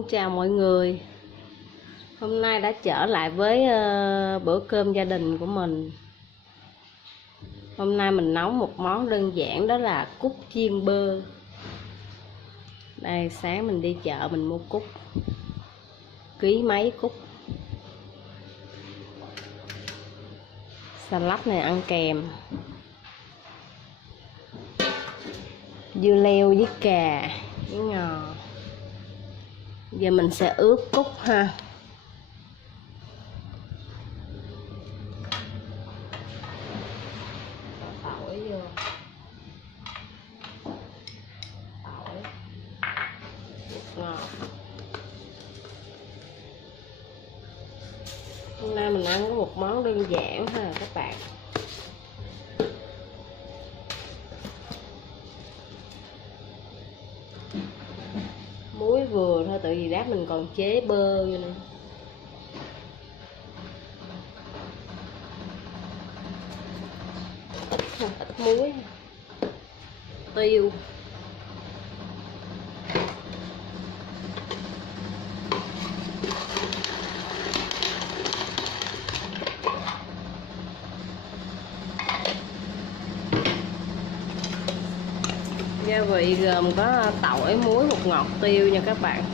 Xin chào mọi người. Hôm nay đã trở lại với bữa cơm gia đình của mình. Hôm nay mình nấu một món đơn giản, đó là cút chiên bơ. Đây, sáng mình đi chợ mình mua cút, ký mấy cút. Salad này ăn kèm dưa leo với cà với ngò. Giờ mình sẽ ướp cút ha. Tỏi vô, tỏi, bột ngọt. Hôm nay mình ăn có một món đơn giản thôi à các bạn. Muối vừa thôi, tại vì lát mình còn chế bơ vô nữa. Ít muối, tiêu, gia vị gồm có tỏi, muối, bột ngọt, tiêu nha các bạn.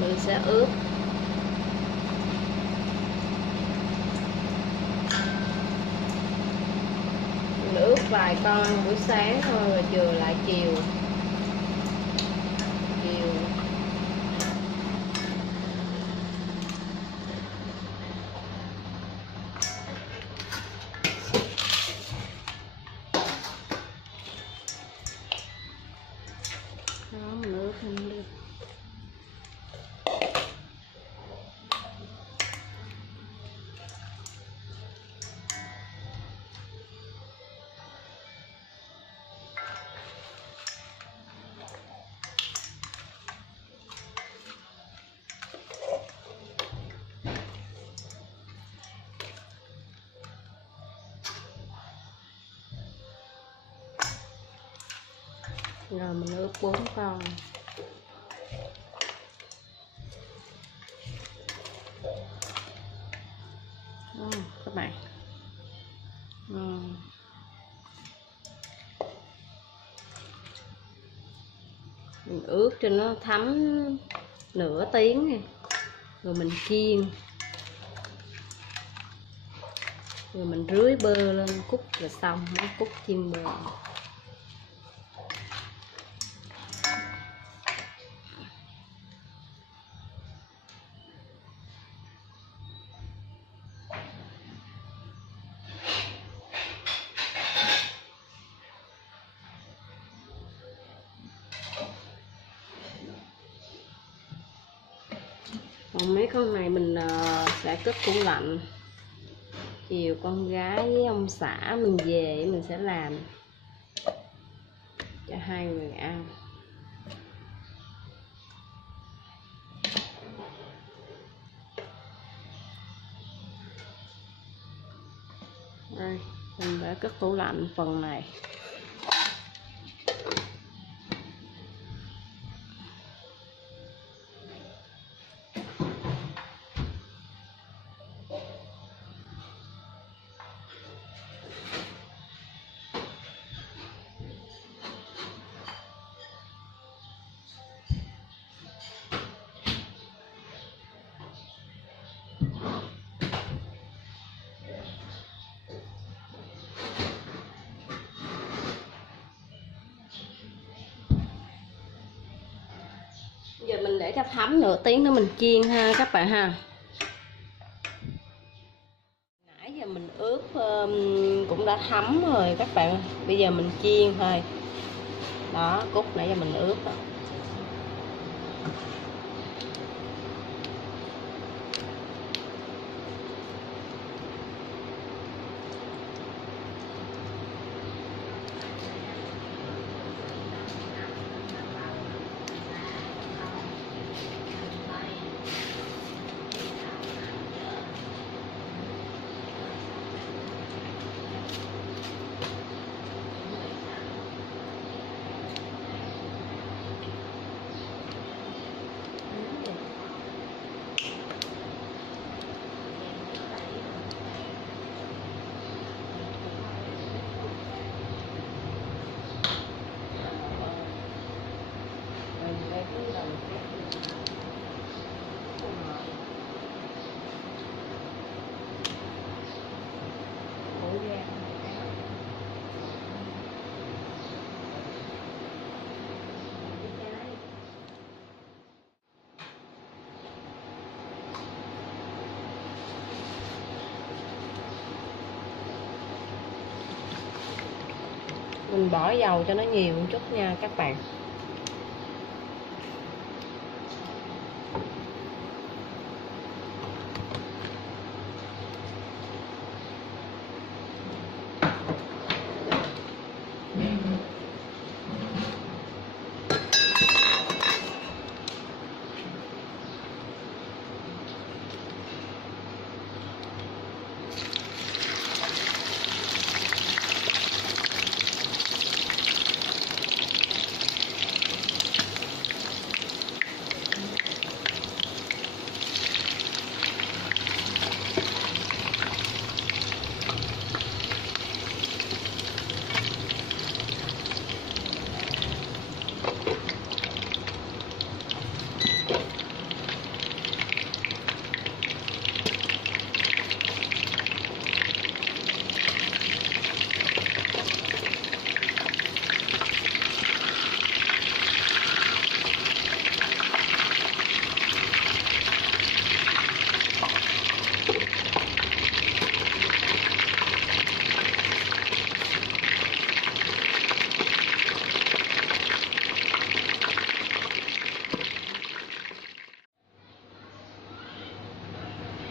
Mình sẽ ướp. Mình ướp vài con buổi sáng thôi rồi chừa lại chiều. Đó, mình ướp thêm đi. Rồi mình ướp 4 con. Các bạn. Mình ướp cho nó thấm nửa tiếng này. Rồi mình chiên. Rồi mình rưới bơ lên cút là xong món cút chiên bơ. Còn mấy con này mình sẽ cất tủ lạnh. Chiều con gái với ông xã mình về mình sẽ làm cho 2 người ăn. Đây, mình đã cất tủ lạnh phần này. Giờ mình để cho thấm nửa tiếng nữa mình chiên ha các bạn ha. Nãy giờ mình ướp cũng đã thấm rồi các bạn. Bây giờ mình chiên thôi. Đó, cút nãy giờ mình ướp đó. mình bỏ dầu cho nó nhiều một chút nha các bạn.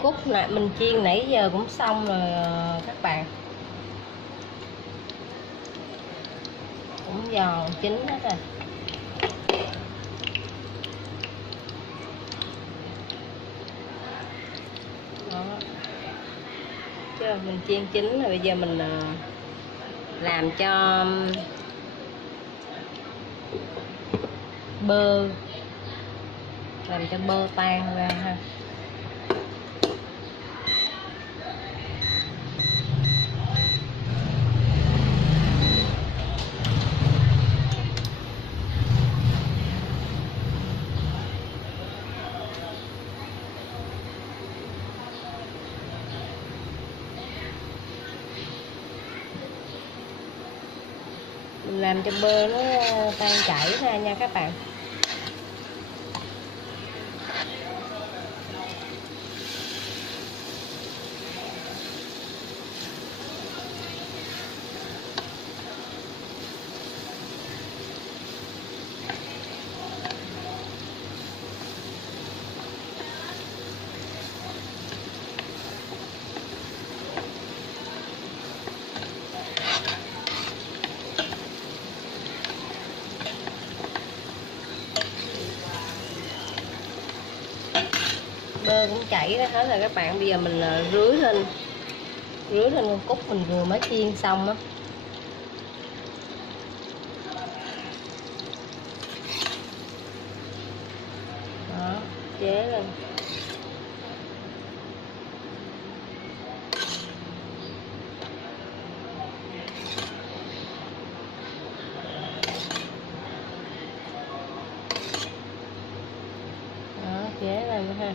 Cúc này mình chiên nãy giờ cũng xong rồi các bạn, cũng giòn chín hết rồi. Đó. Chứ mình chiên chín rồi, bây giờ mình làm cho bơ, làm cho bơ tan ra ha. Mình làm cho bơ nó tan chảy ra nha các bạn. Bơ cũng chảy ra hết rồi các bạn. Bây giờ mình rưới lên con cúc mình vừa mới chiên xong á. Đó, chế lên. Đó, chế lên ha.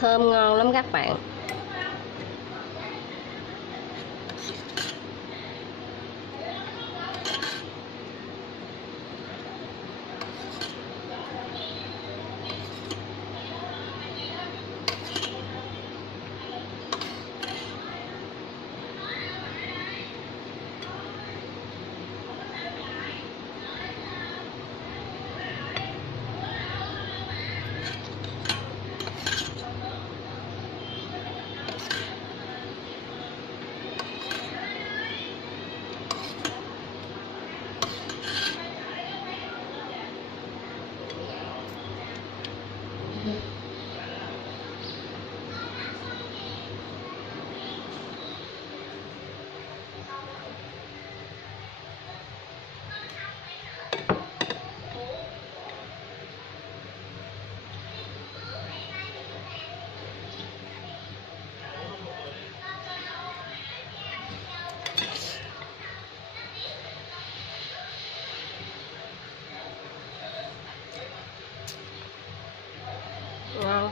Thơm ngon lắm các bạn.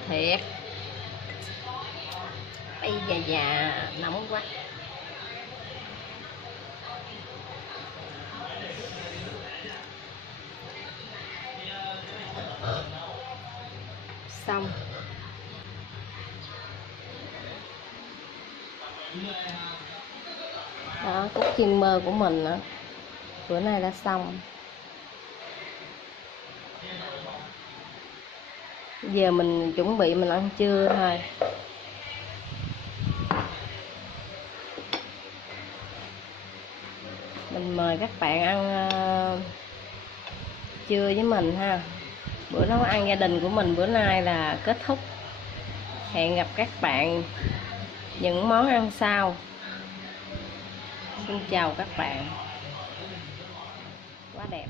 thiệt. Bây giờ nóng quá. Xong. Đó, cúc chiên mơ của mình đó. Bữa nay đã xong. Giờ mình chuẩn bị mình ăn trưa thôi. Mình mời các bạn ăn trưa với mình ha. Bữa nấu ăn gia đình của mình bữa nay là kết thúc. Hẹn gặp các bạn những món ăn sau. Xin chào các bạn. Quá đẹp.